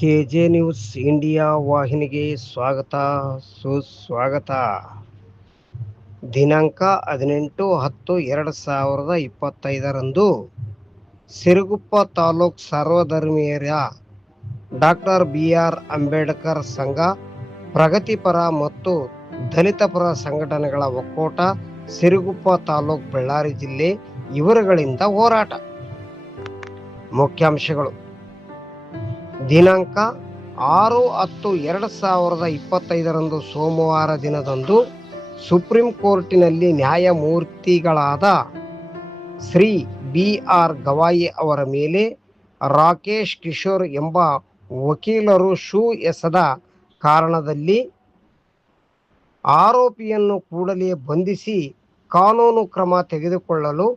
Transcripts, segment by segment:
K J news India ವಾಹಿನಿಗೆ ಸ್ವಾಗತ ಸುಸ್ವಾಗತ. ದಿನಾಂಕ 18-10-2025 ಸಿರುಗುಪ್ಪ ತಾಲೂಕ್ ಸರ್ವಧರ್ಮೀಯರ ಡಾಕ್ಟರ್ BR ಅಂಬೇಡ್ಕರ್ ಸಂಘ, ಪ್ರಗತಿಪರ ಮತ್ತು ದಲಿತ ಪರ ಸಂಘಟನೆಗಳ ಒಕ್ಕೂಟ, ಸಿರುಗುಪ್ಪ ತಾಲೂಕ್, ಬಳ್ಳಾರಿ ಜಿಲ್ಲೆ ಇವರುಗಳಿಂದ ಹೋರಾಟ. ಮುಖ್ಯಾಂಶಗಳು: ದಿನಾಂಕ 6-10-2025 ಸೋಮವಾರ ದಿನದಂದು ಸುಪ್ರೀಂ ಕೋರ್ಟಿನಲ್ಲಿ ನ್ಯಾಯಮೂರ್ತಿಗಳಾದ ಶ್ರೀ BR ಗವಾಯಿ ಅವರ ಮೇಲೆ ರಾಕೇಶ್ ಕಿಶೋರ್ ಎಂಬ ವಕೀಲರು ಶೂ ಎಸೆದ ಕಾರಣದಲ್ಲಿ ಆರೋಪಿಯನ್ನು ಕೂಡಲೇ ಬಂಧಿಸಿ ಕಾನೂನು ಕ್ರಮ ತೆಗೆದುಕೊಳ್ಳಲು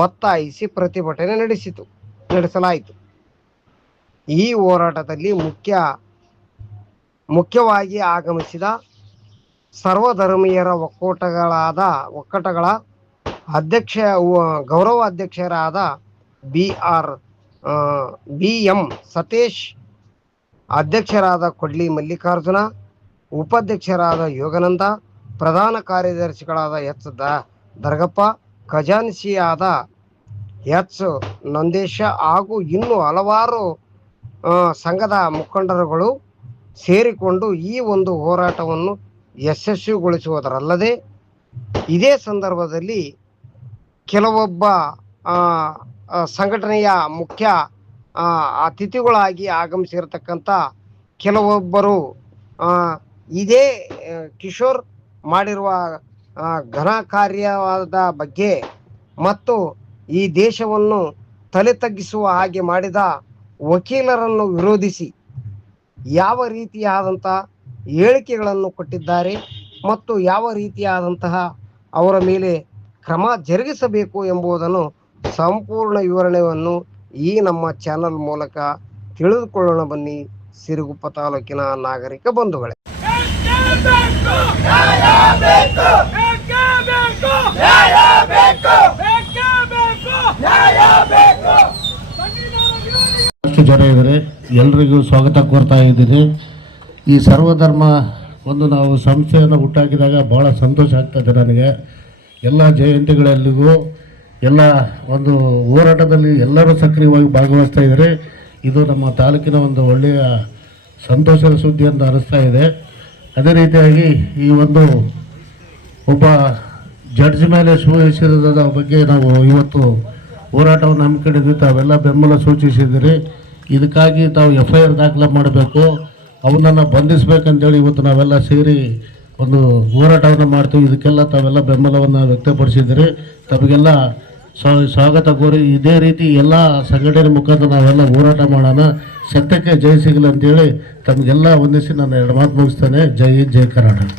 ಒತ್ತಾಯಿಸಿ ಪ್ರತಿಭಟನೆ ನಡೆಸಲಾಯಿತು. ಈ ಹೋರಾಟದಲ್ಲಿ ಮುಖ್ಯವಾಗಿ ಆಗಮಿಸಿದ ಸರ್ವಧರ್ಮೀಯರ ಒಕ್ಕೂಟಗಳ ಗೌರವ ಅಧ್ಯಕ್ಷರಾದ BM ಸತೀಶ್, ಅಧ್ಯಕ್ಷರಾದ ಕೊಡ್ಲಿ ಮಲ್ಲಿಕಾರ್ಜುನ, ಉಪಾಧ್ಯಕ್ಷರಾದ ಯೋಗಾನಂದ, ಪ್ರಧಾನ ಕಾರ್ಯದರ್ಶಿಗಳಾದ ದರ್ಗಪ್ಪ, ಖಜಾನ್ಸಿಯಾದ ನಂದೇಶ ಹಾಗೂ ಇನ್ನೂ ಹಲವಾರು ಸಂಘದ ಮುಖಂಡರುಗಳು ಸೇರಿಕೊಂಡು ಈ ಒಂದು ಹೋರಾಟವನ್ನು ಯಶಸ್ವಿಗೊಳಿಸುವುದರಲ್ಲದೆ, ಇದೇ ಸಂದರ್ಭದಲ್ಲಿ ಕೆಲವೊಬ್ಬ ಸಂಘಟನೆಯ ಮುಖ್ಯ ಅತಿಥಿಗಳಾಗಿ ಆಗಮಿಸಿರತಕ್ಕಂಥ ಕೆಲವೊಬ್ಬರು ಇದೇ ಕಿಶೋರ್ ಮಾಡಿರುವ ಘನ ಕಾರ್ಯದ ಬಗ್ಗೆ ಮತ್ತು ಈ ದೇಶವನ್ನು ತಲೆ ತಗ್ಗಿಸುವ ಹಾಗೆ ಮಾಡಿದ ವಕೀಲರನ್ನು ವಿರೋಧಿಸಿ ಯಾವ ರೀತಿಯಾದಂಥ ಹೇಳಿಕೆಗಳನ್ನು ಕೊಟ್ಟಿದ್ದಾರೆ ಮತ್ತು ಯಾವ ರೀತಿಯಾದಂತಹ ಅವರ ಮೇಲೆ ಕ್ರಮ ಜರುಗಿಸಬೇಕು ಎಂಬುದನ್ನು ಸಂಪೂರ್ಣ ವಿವರಣೆಯನ್ನು ಈ ನಮ್ಮ ಚಾನಲ್ ಮೂಲಕ ತಿಳಿದುಕೊಳ್ಳೋಣ. ಬನ್ನಿ ಸಿರುಗುಪ್ಪ ತಾಲೂಕಿನ ನಾಗರಿಕ ಬಂಧುಗಳೇ. ಜನ ಇದ್ದಾರೆ, ಎಲ್ರಿಗೂ ಸ್ವಾಗತ ಕೋರ್ತಾ ಇದ್ದೀನಿ. ಈ ಸರ್ವಧರ್ಮ ಒಂದು ನಾವು ಸಂಸ್ಥೆಯನ್ನು ಹುಟ್ಟಾಕಿದಾಗ ಭಾಳ ಸಂತೋಷ ಆಗ್ತದೆ ನನಗೆ. ಎಲ್ಲ ಜಯಂತಿಗಳಲ್ಲಿಗೂ ಎಲ್ಲ ಒಂದು ಹೋರಾಟದಲ್ಲಿ ಎಲ್ಲರೂ ಸಕ್ರಿಯವಾಗಿ ಭಾಗವಹಿಸ್ತಾ ಇದ್ದಾರೆ. ಇದು ನಮ್ಮ ತಾಲೂಕಿನ ಒಂದು ಒಳ್ಳೆಯ ಸಂತೋಷದ ಸುದ್ದಿ ಅಂತ ಅನಿಸ್ತಾ ಇದೆ. ಅದೇ ರೀತಿಯಾಗಿ ಈ ಒಂದು ಒಬ್ಬ ಜಡ್ಜ್ ಮೇಲೆ ಶೂ ಎಸೆದ ಬಗ್ಗೆ ನಾವು ಇವತ್ತು ಹೋರಾಟವನ್ನು ಹಮ್ಮಿಕೊಂಡಿದ್ವಿ. ತಾವೆಲ್ಲ ಬೆಂಬಲ ಸೂಚಿಸಿದ್ದೀರಿ. ಇದಕ್ಕಾಗಿ ತಾವು FIR ದಾಖಲೆ ಮಾಡಬೇಕು, ಅವನನ್ನು ಬಂಧಿಸಬೇಕಂತೇಳಿ ಇವತ್ತು ನಾವೆಲ್ಲ ಸೇರಿ ಒಂದು ಹೋರಾಟವನ್ನು ಮಾಡ್ತೀವಿ. ಇದಕ್ಕೆಲ್ಲ ತಾವೆಲ್ಲ ಬೆಂಬಲವನ್ನು ವ್ಯಕ್ತಪಡಿಸಿದ್ದೀರಿ. ತಮಗೆಲ್ಲ ಸ್ವಾಗತ ಕೋರಿ ಇದೇ ರೀತಿ ಎಲ್ಲ ಸಂಘಟನೆ ಮುಖಾಂತರ ನಾವೆಲ್ಲ ಹೋರಾಟ ಮಾಡೋಣ, ಸತ್ಯಕ್ಕೆ ಜಯ ಸಿಗಲಿ ಅಂತೇಳಿ ತಮಗೆಲ್ಲ ವಂದಿಸಿ ನಾನು ಎರಡು ಮಾತು ಮುಗಿಸ್ತೇನೆ. ಜೈ ಹಿಂದ್, ಜೈ ಕರ್ನಾಟಕ.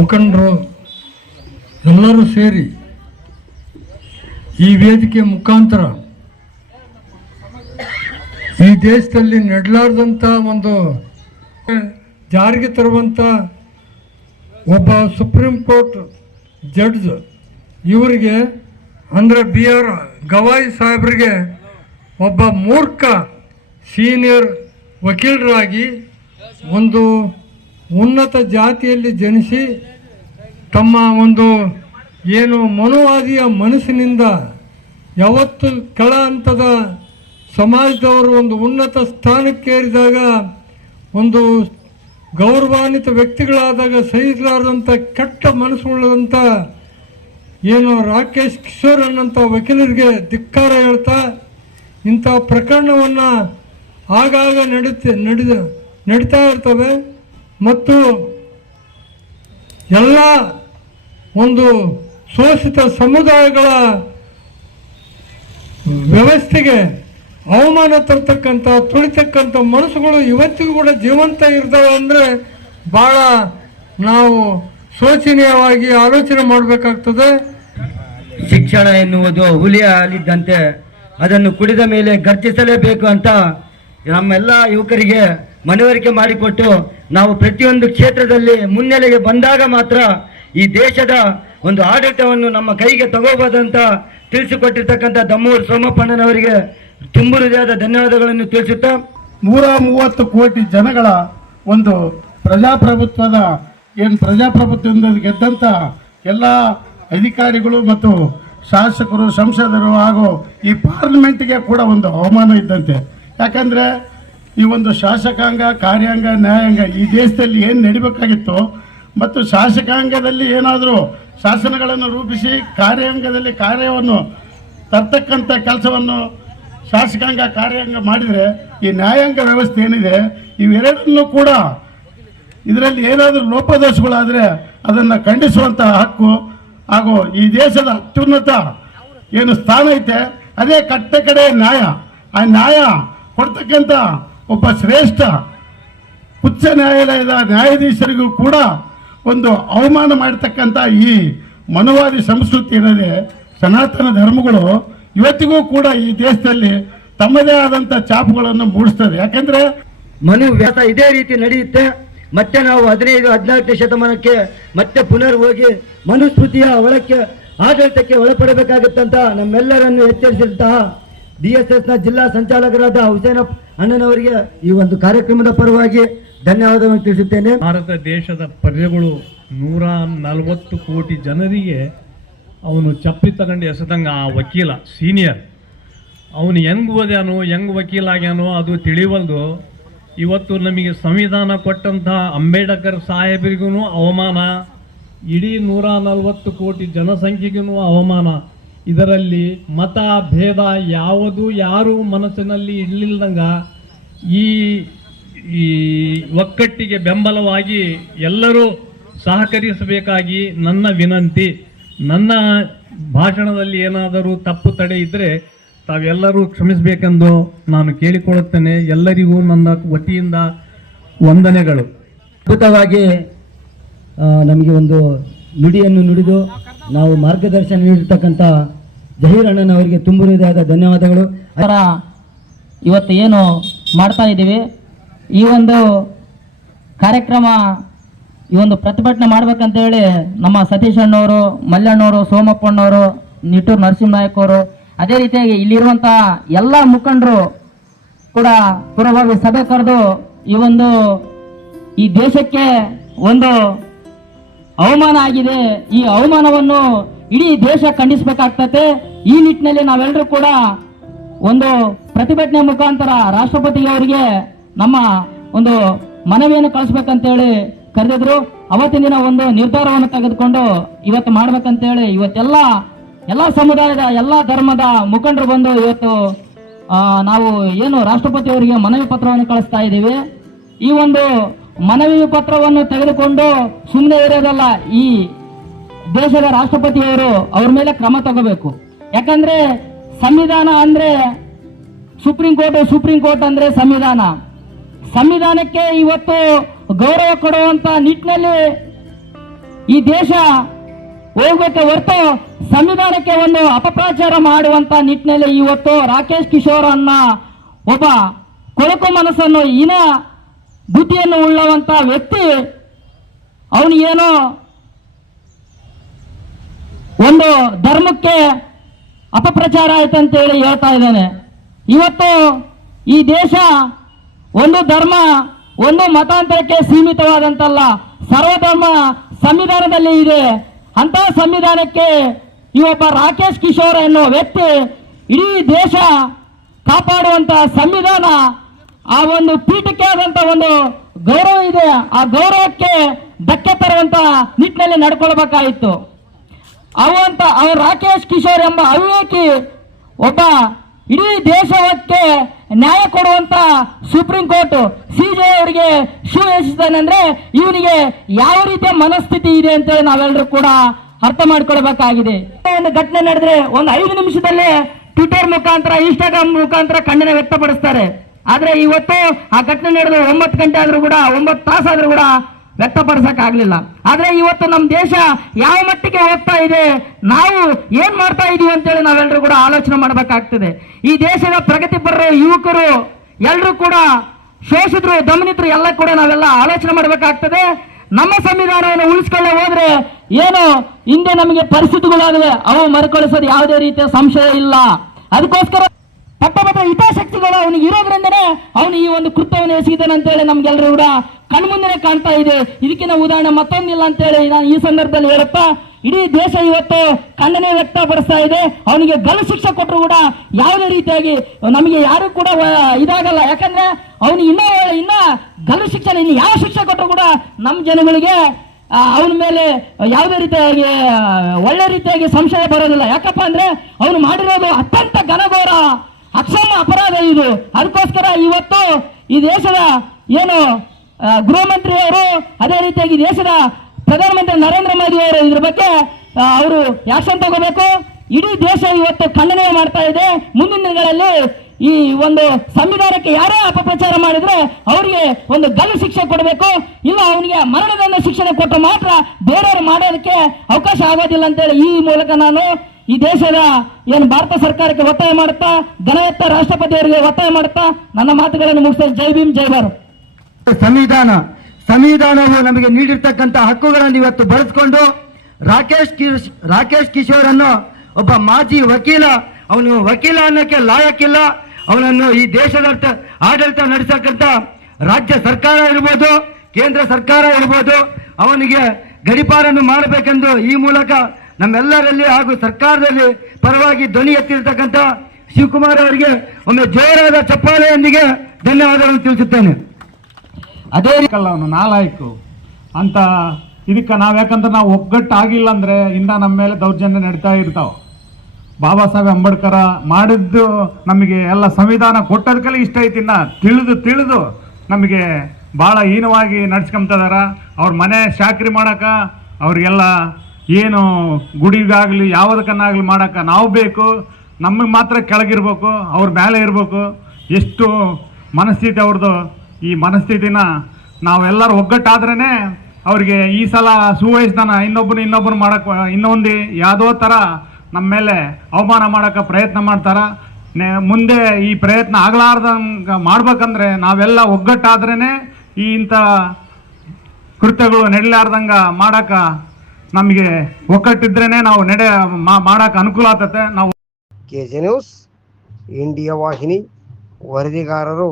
ಮುಖಂಡರು ಎಲ್ಲರೂ ಸೇರಿ ಈ ವೇದಿಕೆ ಮುಖಾಂತರ ಈ ದೇಶದಲ್ಲಿ ನಡೆಲಾರ್ದಂಥ ಒಂದು ಜಾರಿಗೆ ತರುವಂಥ ಒಬ್ಬ ಸುಪ್ರೀಂ ಕೋರ್ಟ್ ಜಡ್ಜ್ ಇವರಿಗೆ ಅಂದರೆ BR ಗವಾಯಿ ಸಾಹೇಬರಿಗೆ ಒಬ್ಬ ಮೂರ್ಖ ಸೀನಿಯರ್ ವಕೀಲರಾಗಿ ಒಂದು ಉನ್ನತ ಜಾತಿಯಲ್ಲಿ ಜನಿಸಿ ತಮ್ಮ ಒಂದು ಏನು ಮನುವಾದಿಯ ಮನಸ್ಸಿನಿಂದ ಯಾವತ್ತು ಕೆಳ ಹಂತದ ಸಮಾಜದವರು ಒಂದು ಉನ್ನತ ಸ್ಥಾನಕ್ಕೇರಿದಾಗ, ಒಂದು ಗೌರವಾನ್ವಿತ ವ್ಯಕ್ತಿಗಳಾದಾಗ ಸಹಿಸಲಾರದಂಥ ಕೆಟ್ಟ ಮನಸ್ಸುಳ್ಳಂಥ ಏನು ರಾಕೇಶ್ ಕಿಶೋರ್ ಅನ್ನೋಂಥ ವಕೀಲರಿಗೆ ಧಿಕ್ಕಾರ ಹೇಳ್ತಾ ಇಂಥ ಪ್ರಕರಣವನ್ನು ಆಗಾಗ ನಡೀತಾ ಇರ್ತವೆ. ಮತ್ತು ಎಲ್ಲ ಒಂದು ಶೋಷಿತ ಸಮುದಾಯಗಳ ವ್ಯವಸ್ಥೆಗೆ ಅವಮಾನ ತರ್ತಕ್ಕಂಥ ತುಳಿತಕ್ಕಂಥ ಮನಸ್ಸುಗಳು ಇವತ್ತಿಗೂ ಕೂಡ ಜೀವಂತ ಇರ್ತವೆ ಅಂದರೆ ಭಾಳ ನಾವು ಶೋಚನೀಯವಾಗಿ ಆಲೋಚನೆ ಮಾಡಬೇಕಾಗ್ತದೆ. ಶಿಕ್ಷಣ ಎನ್ನುವುದು ಹುಲಿಯ ಹಾಲಿದ್ದಂತೆ, ಅದನ್ನು ಕುಡಿದ ಮೇಲೆ ಗರ್ಜಿಸಲೇಬೇಕು ಅಂತ ನಮ್ಮೆಲ್ಲ ಯುವಕರಿಗೆ ಮನವರಿಕೆ ಮಾಡಿಕೊಟ್ಟು ನಾವು ಪ್ರತಿಯೊಂದು ಕ್ಷೇತ್ರದಲ್ಲಿ ಮುನ್ನೆಲೆಗೆ ಬಂದಾಗ ಮಾತ್ರ ಈ ದೇಶದ ಒಂದು ಆಡಳಿತವನ್ನು ನಮ್ಮ ಕೈಗೆ ತಗೋಬೋದಂತ ತಿಳಿಸಿಕೊಟ್ಟಿರ್ತಕ್ಕಂಥ ದಮ್ಮೂರು ಸೋಮಪ್ಪಣ್ಣನವರಿಗೆ ತುಂಬು ಹೃದಯದ ಧನ್ಯವಾದಗಳನ್ನು ತಿಳಿಸುತ್ತಾ 130 ಕೋಟಿ ಜನಗಳ ಒಂದು ಪ್ರಜಾಪ್ರಭುತ್ವದ ಪ್ರಜಾಪ್ರಭುತ್ವದಿಂದ ಗೆದ್ದಂಥ ಎಲ್ಲ ಅಧಿಕಾರಿಗಳು ಮತ್ತು ಶಾಸಕರು ಸಂಸದರು ಹಾಗೂ ಈ ಪಾರ್ಲಿಮೆಂಟ್ಗೆ ಕೂಡ ಒಂದು ಅವಮಾನ ಇದ್ದಂತೆ. ಯಾಕಂದರೆ ಈ ಒಂದು ಶಾಸಕಾಂಗ, ಕಾರ್ಯಾಂಗ, ನ್ಯಾಯಾಂಗ ಈ ದೇಶದಲ್ಲಿ ಏನು ನಡಿಬೇಕಾಗಿತ್ತು ಮತ್ತು ಶಾಸಕಾಂಗದಲ್ಲಿ ಏನಾದರೂ ಶಾಸನಗಳನ್ನು ರೂಪಿಸಿ ಕಾರ್ಯಾಂಗದಲ್ಲಿ ಕಾರ್ಯವನ್ನು ತರ್ತಕ್ಕಂಥ ಕೆಲಸವನ್ನು ಶಾಸಕಾಂಗ, ಕಾರ್ಯಾಂಗ ಮಾಡಿದರೆ ಈ ನ್ಯಾಯಾಂಗ ವ್ಯವಸ್ಥೆ ಏನಿದೆ ಇವೆರಡನ್ನೂ ಕೂಡ ಇದರಲ್ಲಿ ಏನಾದರೂ ಲೋಪದೋಷಗಳಾದರೆ ಅದನ್ನು ಖಂಡಿಸುವಂಥ ಹಕ್ಕು ಹಾಗೂ ಈ ದೇಶದ ಅತ್ಯುನ್ನತ ಏನು ಸ್ಥಾನ ಐತೆ ಅದೇ ಕಟ್ಟ ಕಡೆ ನ್ಯಾಯ. ಆ ನ್ಯಾಯ ಕೊಡ್ತಕ್ಕಂಥ ಒಬ್ಬ ಶ್ರೇಷ್ಠ ಉಚ್ಚ ನ್ಯಾಯಾಲಯದ ನ್ಯಾಯಾಧೀಶರಿಗೂ ಕೂಡ ಒಂದು ಅವಮಾನ ಮಾಡತಕ್ಕಂಥ ಈ ಮನುವಾದಿ ಸಂಸ್ಕೃತಿ ಏನಿದೆ, ಸನಾತನ ಧರ್ಮಗಳು ಇವತ್ತಿಗೂ ಕೂಡ ಈ ದೇಶದಲ್ಲಿ ತಮ್ಮದೇ ಆದಂಥ ಛಾಪುಗಳನ್ನು ಮೂಡಿಸ್ತದೆ. ಯಾಕಂದರೆ ಮನುವ್ಯಾಸ ಇದೇ ರೀತಿ ನಡೆಯುತ್ತೆ. ಮತ್ತೆ ನಾವು 15-14ನೇ ಶತಮಾನಕ್ಕೆ ಮತ್ತೆ ಪುನರ್ ಹೋಗಿ ಮನುಸ್ಮೃತಿಯ ಒಳಕ್ಕೆ ಆಡಳಿತಕ್ಕೆ ಒಳಪಡಬೇಕಾಗುತ್ತಂತ ನಮ್ಮೆಲ್ಲರನ್ನು ಎಚ್ಚರಿಸಿದಂತಹ DSSನ ಜಿಲ್ಲಾ ಸಂಚಾಲಕರಾದ ಹುಸೇನಪ್ಪ ಅಣ್ಣನವರಿಗೆ ಈ ಒಂದು ಕಾರ್ಯಕ್ರಮದ ಪರವಾಗಿ ಧನ್ಯವಾದವನ್ನು ತಿಳಿಸುತ್ತೇನೆ. ಭಾರತ ದೇಶದ ಪ್ರಜೆಗಳು 140 ಕೋಟಿ ಜನರಿಗೆ ಅವನು ಚಪ್ಪಲಿ ತಗೊಂಡು ಎಸೆದಂಗೆ ಆ ವಕೀಲ ಸೀನಿಯರ್ ಅವನು ಹೆಂಗೆ ಓದ್ಯಾನೋ ಹೆಂಗೆ ವಕೀಲ ಆಗ್ಯಾನೋ ಅದು ತಿಳಿವಲ್ದು. ಇವತ್ತು ನಮಗೆ ಸಂವಿಧಾನ ಕೊಟ್ಟಂಥ ಅಂಬೇಡ್ಕರ್ ಸಾಹೇಬರಿಗೂ ಅವಮಾನ, ಇಡೀ 140 ಕೋಟಿ ಜನಸಂಖ್ಯೆಗೂ ಅವಮಾನ. ಇದರಲ್ಲಿ ಮತ ಭೇದ ಯಾರೂ ಮನಸ್ಸಿನಲ್ಲಿ ಇರಲಿಲ್ಲದಂಗ ಈ ಒಕ್ಕಟ್ಟಿಗೆ ಬೆಂಬಲವಾಗಿ ಎಲ್ಲರೂ ಸಹಕರಿಸಬೇಕಾಗಿ ನನ್ನ ವಿನಂತಿ. ನನ್ನ ಭಾಷಣದಲ್ಲಿ ಏನಾದರೂ ತಪ್ಪು ತಡೆ ಇದ್ದರೆ ತಾವೆಲ್ಲರೂ ಕ್ಷಮಿಸಬೇಕೆಂದು ನಾನು ಕೇಳಿಕೊಳ್ಳುತ್ತೇನೆ. ಎಲ್ಲರಿಗೂ ನನ್ನ ವತಿಯಿಂದ ವಂದನೆಗಳು. ಅದ್ಭುತವಾಗಿ ನಮಗೆ ಒಂದು ನುಡಿಯನ್ನು ನುಡಿದು ನಾವು ಮಾರ್ಗದರ್ಶನ ನೀಡಿರ್ತಕ್ಕಂಥ ಜಹೀರ್ ಅಣ್ಣನವರಿಗೆ ತುಂಬ ಹೃದಯದ ಧನ್ಯವಾದಗಳು. ಇವತ್ತು ಏನು ಮಾಡ್ತಾ ಇದ್ದೀವಿ, ಈ ಒಂದು ಕಾರ್ಯಕ್ರಮ, ಈ ಒಂದು ಪ್ರತಿಭಟನೆ ಮಾಡ್ಬೇಕಂತೇಳಿ ನಮ್ಮ ಸತೀಶ್ ಅಣ್ಣವರು, ಮಲ್ಲಣ್ಣವರು, ಸೋಮಪ್ಪಣ್ಣವರು, ನಿಟ್ಟೂರು ನರಸಿಂಹನಾಯಕ್ ಅವರು, ಅದೇ ರೀತಿಯಾಗಿ ಇಲ್ಲಿರುವಂಥ ಎಲ್ಲ ಮುಖಂಡರು ಕೂಡ ಪೂರ್ವಭಾವಿ ಸಭೆ ಕರೆದು ಈ ದೇಶಕ್ಕೆ ಒಂದು ಅವಮಾನ ಆಗಿದೆ, ಈ ಅವಮಾನವನ್ನು ಇಡೀ ದೇಶ ಖಂಡಿಸಬೇಕಾಗ್ತದೆ. ಈ ನಿಟ್ಟಿನಲ್ಲಿ ನಾವೆಲ್ಲರೂ ಕೂಡ ಒಂದು ಪ್ರತಿಭಟನೆ ಮುಖಾಂತರ ರಾಷ್ಟ್ರಪತಿಯವರಿಗೆ ನಮ್ಮ ಒಂದು ಮನವಿಯನ್ನು ಕಳಿಸ್ಬೇಕಂತೇಳಿ ಕರೆದಿದ್ರು. ಅವತ್ತಿನ ದಿನ ಒಂದು ನಿರ್ಧಾರವನ್ನು ತೆಗೆದುಕೊಂಡು ಇವತ್ತು ಮಾಡ್ಬೇಕಂತೇಳಿ ಎಲ್ಲ ಸಮುದಾಯದ ಎಲ್ಲ ಧರ್ಮದ ಮುಖಂಡರು ಬಂದು ಇವತ್ತು ನಾವು ಏನು ರಾಷ್ಟ್ರಪತಿಯವರಿಗೆ ಮನವಿ ಪತ್ರವನ್ನು ಕಳಿಸ್ತಾ ಇದ್ದೀವಿ. ಈ ಒಂದು ಮನವಿ ಪತ್ರವನ್ನು ತೆಗೆದುಕೊಂಡು ಸುಮ್ಮನೆ ಇರೋದಲ್ಲ, ಈ ದೇಶದ ರಾಷ್ಟ್ರಪತಿಯವರು ಅವ್ರ ಮೇಲೆ ಕ್ರಮ ತಗೋಬೇಕು. ಯಾಕಂದ್ರೆ ಸಂವಿಧಾನ ಅಂದ್ರೆ ಸುಪ್ರೀಂ ಕೋರ್ಟ್ ಅಂದ್ರೆ ಸಂವಿಧಾನಕ್ಕೆ ಇವತ್ತು ಗೌರವ ಕೊಡುವಂತ ನಿಟ್ಟಿನಲ್ಲಿ ಈ ದೇಶ ಹೋಗ್ಬೇಕು ಹೊರತು ಸಂವಿಧಾನಕ್ಕೆ ಒಂದು ಅಪಪ್ರಚಾರ ಮಾಡುವಂತ ನಿಟ್ಟಿನಲ್ಲಿ ಇವತ್ತು ರಾಕೇಶ್ ಕಿಶೋರ್ ಅನ್ನ ಒಬ್ಬ ಕೊಳಕು ಮನಸ್ಸನ್ನು ಬುದ್ಧಿಯನ್ನು ಉಳ್ಳವಂತ ವ್ಯಕ್ತಿ ಅವನು ಏನೋ ಒಂದು ಧರ್ಮಕ್ಕೆ ಅಪಪ್ರಚಾರ ಆಯ್ತು ಅಂತೇಳಿ ಹೇಳ್ತಾ ಇದ್ದಾನೆ. ಇವತ್ತು ಈ ದೇಶ ಒಂದು ಧರ್ಮ ಒಂದು ಮತಾಂತರಕ್ಕೆ ಸೀಮಿತವಾದಂತಲ್ಲ, ಸರ್ವಧರ್ಮ ಸಂವಿಧಾನದಲ್ಲಿ ಇದೆ. ಅಂತ ಸಂವಿಧಾನಕ್ಕೆ ಈ ಒಬ್ಬ ರಾಕೇಶ್ ಕಿಶೋರ್ ಎನ್ನುವ ವ್ಯಕ್ತಿ ಇಡೀ ದೇಶ ಕಾಪಾಡುವಂತ ಸಂವಿಧಾನ, ಆ ಒಂದು ಪೀಠಕ್ಕೆ ಆದಂತ ಒಂದು ಗೌರವ ಇದೆ, ಆ ಗೌರವಕ್ಕೆ ಧಕ್ಕೆ ತರುವಂತ ನಿಟ್ಟಿನಲ್ಲಿ ನಡ್ಕೊಳ್ಬೇಕಾಯಿತು. ಅವ ರಾಕೇಶ್ ಕಿಶೋರ್ ಎಂಬ ಅವಿವೇಕಿ ಒಬ್ಬ ಇಡೀ ದೇಶಕ್ಕೆ ನ್ಯಾಯ ಕೊಡುವಂತ ಸುಪ್ರೀಂ ಕೋರ್ಟ್ CJI ಅವರಿಗೆ ಶೂ ಎಸೆಸಿದ್ದಾನೆ ಅಂದ್ರೆ ಇವನಿಗೆ ಯಾವ ರೀತಿಯ ಮನಸ್ಥಿತಿ ಇದೆ ಅಂತ ನಾವೆಲ್ಲರೂ ಕೂಡ ಅರ್ಥ ಮಾಡ್ಕೊಳ್ಬೇಕಾಗಿದೆ. ಒಂದು ಘಟನೆ ನಡೆದ್ರೆ ಒಂದು 5 ನಿಮಿಷದಲ್ಲೇ ಟ್ವಿಟರ್ ಮುಖಾಂತರ, ಇನ್ಸ್ಟಾಗ್ರಾಮ್ ಮುಖಾಂತರ ಖಂಡನೆ ವ್ಯಕ್ತಪಡಿಸ್ತಾರೆ. ಆದ್ರೆ ಇವತ್ತು ಆ ಘಟನೆ ನಡೆದು 9 ಗಂಟೆ ಆದ್ರೂ ಕೂಡ 9 ತಾಸಾದ್ರೂ ಕೂಡ ವ್ಯಕ್ತಪಡಿಸಕ್ ಆಗ್ಲಿಲ್ಲ. ಆದ್ರೆ ಇವತ್ತು ನಮ್ಮ ದೇಶ ಯಾವ ಮಟ್ಟಿಗೆ ಹೋಗ್ತಾ ಇದೆ, ನಾವು ಏನ್ ಮಾಡ್ತಾ ಇದೀವಿ ಅಂತೇಳಿ ನಾವೆಲ್ಲರೂ ಕೂಡ ಆಲೋಚನೆ ಮಾಡಬೇಕಾಗ್ತದೆ. ಈ ದೇಶದ ಪ್ರಗತಿಪರರು, ಯುವಕರು ಎಲ್ಲರೂ ಕೂಡ ಶೋಷಿತರು, ದಮನಿತರು ಎಲ್ಲ ಕೂಡ ನಾವೆಲ್ಲ ಆಲೋಚನೆ ಮಾಡಬೇಕಾಗ್ತದೆ. ನಮ್ಮ ಸಂವಿಧಾನವನ್ನು ಉಳಿಸ್ಕೊಳ್ಳೆ ಹೋದ್ರೆ ಏನು ಹಿಂದೆ ನಮಗೆ ಪರಿಸ್ಥಿತಿಗಳಾಗವೆ, ಅವು ಮರುಕಳಿಸೋದು ಯಾವುದೇ ರೀತಿಯ ಸಂಶಯ ಇಲ್ಲ. ಅದಕ್ಕೋಸ್ಕರ ಪಟ್ಟಭದ್ರ ಹಿತಾಸಕ್ತಿಗಳು ಅವನಿಗೆ ಇರೋದ್ರಿಂದನೇ ಅವನು ಈ ಒಂದು ಕೃತ್ಯವನ್ನು ಎಸಗಿದ್ದಾನೆ ಅಂತೇಳಿ ನಮ್ಗೆಲ್ಲರೂ ಕೂಡ ಕಣ್ಮುಂದೆ ಕಾಣ್ತಾ ಇದೆ. ಇದಕ್ಕಿಂತ ಉದಾಹರಣೆ ಮತ್ತೊಂದಿಲ್ಲ ಅಂತೇಳಿ ನಾನು ಈ ಸಂದರ್ಭದಲ್ಲಿ ಹೇಳುತ್ತಾ, ಇಡೀ ದೇಶ ಇವತ್ತು ಖಂಡನೆ ವ್ಯಕ್ತಪಡಿಸ್ತಾ ಇದೆ. ಅವನಿಗೆ ಗಲ್ಲು ಶಿಕ್ಷೆ ಕೊಟ್ಟರು ಕೂಡ ಯಾವುದೇ ರೀತಿಯಾಗಿ ನಮಗೆ ಯಾರು ಕೂಡ ಇದಾಗಲ್ಲ. ಯಾಕಂದ್ರೆ ಅವನಿಗೆ ಇನ್ನ ಗಲ್ಲು ಶಿಕ್ಷೆ, ಇನ್ನು ಯಾವ ಶಿಕ್ಷೆ ಕೊಟ್ಟರು ಕೂಡ ನಮ್ಮ ಜನಗಳಿಗೆ ಅವನ ಮೇಲೆ ಯಾವುದೇ ರೀತಿಯಾಗಿ ಒಳ್ಳೆ ರೀತಿಯಾಗಿ ಸಂಶಯ ಬರೋದಿಲ್ಲ. ಯಾಕಪ್ಪ ಅಂದ್ರೆ ಅವನು ಮಾಡಿರೋದು ಅತ್ಯಂತ ಘನಘೋರ ಅಕ್ಷಮ ಅಪರಾಧ ಇದು. ಅದಕ್ಕೋಸ್ಕರ ಇವತ್ತು ಈ ದೇಶದ ಏನು ಗೃಹ ಮಂತ್ರಿಯವರು, ಅದೇ ರೀತಿಯಾಗಿ ದೇಶದ ಪ್ರಧಾನಮಂತ್ರಿ ನರೇಂದ್ರ ಮೋದಿ ಅವರು ಇದ್ರ ಬಗ್ಗೆ ಅವರು ಆಕ್ಷನ್ ತಗೋಬೇಕು. ಇಡೀ ದೇಶ ಇವತ್ತು ಖಂಡನೆ ಮಾಡ್ತಾ ಇದೆ. ಮುಂದಿನ ದಿನಗಳಲ್ಲಿ ಈ ಒಂದು ಸಂವಿಧಾನಕ್ಕೆ ಯಾರೇ ಅಪಪ್ರಚಾರ ಮಾಡಿದ್ರೆ ಅವರಿಗೆ ಒಂದು ಗಲ್ಲು ಶಿಕ್ಷೆ ಕೊಡಬೇಕು, ಇಲ್ಲ ಅವನಿಗೆ ಮರಣದಂಡ ಶಿಕ್ಷೆ ಕೊಟ್ಟು ಮಾತ್ರ ಬೇರೆಯವರು ಮಾಡೋದಕ್ಕೆ ಅವಕಾಶ ಆಗೋದಿಲ್ಲ ಅಂತೇಳಿ ಈ ಮೂಲಕ ನಾನು ಈ ದೇಶದ ಏನು ಭಾರತ ಸರ್ಕಾರಕ್ಕೆ ಒತ್ತಾಯ ಮಾಡುತ್ತಾ, ಘನವೆತ್ತ ರಾಷ್ಟ್ರಪತಿಯವರಿಗೆ ಒತ್ತಾಯ ಮಾಡುತ್ತಾ ನನ್ನ ಮಾತುಗಳನ್ನು ಮುಗಿಸ್ತಾ ಜೈ ಭೀಮ್ ಜೈ ಭಾರತ್. ಸಂವಿಧಾನವು ನಮಗೆ ನೀಡಿರ್ತಕ್ಕಂಥ ಹಕ್ಕುಗಳನ್ನು ಇವತ್ತು ಬಳಸಿಕೊಂಡು ರಾಕೇಶ್ ಕಿಶೋರ್ ಅನ್ನೋ ಒಬ್ಬ ಮಾಜಿ ವಕೀಲ, ಅವನು ವಕೀಲ ಅನ್ನೋಕ್ಕೆ ಲಾಯಕ್ಕಿಲ್ಲ. ಅವನನ್ನು ಈ ದೇಶದ ಆಡಳಿತ ನಡೆಸತಕ್ಕಂಥ ರಾಜ್ಯ ಸರ್ಕಾರ ಇರ್ಬೋದು, ಕೇಂದ್ರ ಸರ್ಕಾರ ಇರ್ಬೋದು, ಅವನಿಗೆ ಗಡೀಪಾರನ್ನು ಮಾಡಬೇಕೆಂದು ಈ ಮೂಲಕ ನಮ್ಮೆಲ್ಲರಲ್ಲಿ ಹಾಗೂ ಸರ್ಕಾರದಲ್ಲಿ ಪರವಾಗಿ ಧ್ವನಿ ಎತ್ತಿರ್ತಕ್ಕಂಥ ಶಿವಕುಮಾರ್ ಅವರಿಗೆ ಒಮ್ಮೆ ಜೋರಾದ ಚಪ್ಪಾಳೆಯೊಂದಿಗೆ ಧನ್ಯವಾದಗಳನ್ನು ತಿಳಿಸುತ್ತೇನೆ. ಅದೇ ಅವನು ನಾಲಾಯಕು ಅಂತ ಇದಕ್ಕೆ ಯಾಕಂದ್ರೆ ನಾವು ಒಗ್ಗಟ್ಟಾಗಿಲ್ಲ ಅಂದರೆ ಇನ್ನ ನಮ್ಮ ಮೇಲೆ ದೌರ್ಜನ್ಯ ನಡೀತಾ ಇರ್ತಾವೆ. ಬಾಬಾ ಸಾಹೇಬ್ ಅಂಬೇಡ್ಕರ್ ಮಾಡಿದ್ದು ನಮಗೆ ಎಲ್ಲ ಸಂವಿಧಾನ ಕೊಟ್ಟದಕ್ಕೆಲ್ಲ ಇಷ್ಟ ಐತಿ. ಇನ್ನ ತಿಳಿದು ನಮಗೆ ಭಾಳ ಹೀನವಾಗಿ ನಡ್ಸ್ಕೊಂತದಾರ. ಅವ್ರ ಮನೆ ಶಾಕ್ರಿ ಮಾಡೋಕೆ, ಅವ್ರಿಗೆಲ್ಲ ಏನು ಗುಡಿಗಾಗಲಿ ಯಾವುದಕ್ಕನ್ನಾಗಲಿ ಮಾಡೋಕೆ ನಾವು ಬೇಕು, ನಮಗೆ ಮಾತ್ರ ಕೆಳಗಿರ್ಬೇಕು, ಅವ್ರ ಮೇಲೆ ಇರಬೇಕು. ಎಷ್ಟು ಮನಸ್ಥಿತಿ ಅವ್ರದ್ದು, ಈ ಮನಸ್ಥಿತಿನ ನಾವೆಲ್ಲರೂ ಒಗ್ಗಟ್ಟಾದ್ರೇ ಅವ್ರಿಗೆ ಈ ಸಲ ಸುವಯಸ್ಸನ ಇನ್ನೊಬ್ಬರು ಮಾಡೋಕ್ಕೆ ಇನ್ನೊಂದು ಯಾವುದೋ ಥರ ನಮ್ಮ ಮೇಲೆ ಅವಮಾನ ಮಾಡೋಕ್ಕೆ ಪ್ರಯತ್ನ ಮಾಡ್ತಾರೆ. ಮುಂದೆ ಈ ಪ್ರಯತ್ನ ಆಗಲಾರ್ದಂಗೆ ಮಾಡ್ಬೇಕಂದ್ರೆ ನಾವೆಲ್ಲ ಒಗ್ಗಟ್ಟಾದ್ರೇ ಈ ಇಂಥ ಕೃತ್ಯಗಳು ನಡೀಲಾರ್ದಂಗೆ ಮಾಡೋಕ್ಕೆ ನಮಗೆ ಒಗ್ಗಟ್ಟಿದ್ರೇ ನಾವು ಮಾಡೋಕ್ಕೆ ಅನುಕೂಲ ಆಗ್ತದೆ. ನಾವು ಕೆಜೆ ನ್ಯೂಸ್ ಇಂಡಿಯಾ ವಾಹಿನಿ, ವರದಿಗಾರರು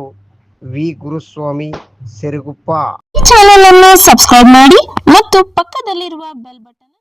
ವಿ ಗುರುಸ್ವಾಮಿ ಸಿರುಗುಪ್ಪ. ಈ ಚಾನೆಲ್ ಅನ್ನು ಸಬ್ಸ್ಕ್ರೈಬ್ ಮಾಡಿ ಮತ್ತು ಪಕ್ಕದಲ್ಲಿರುವ ಬೆಲ್ ಬಟನ್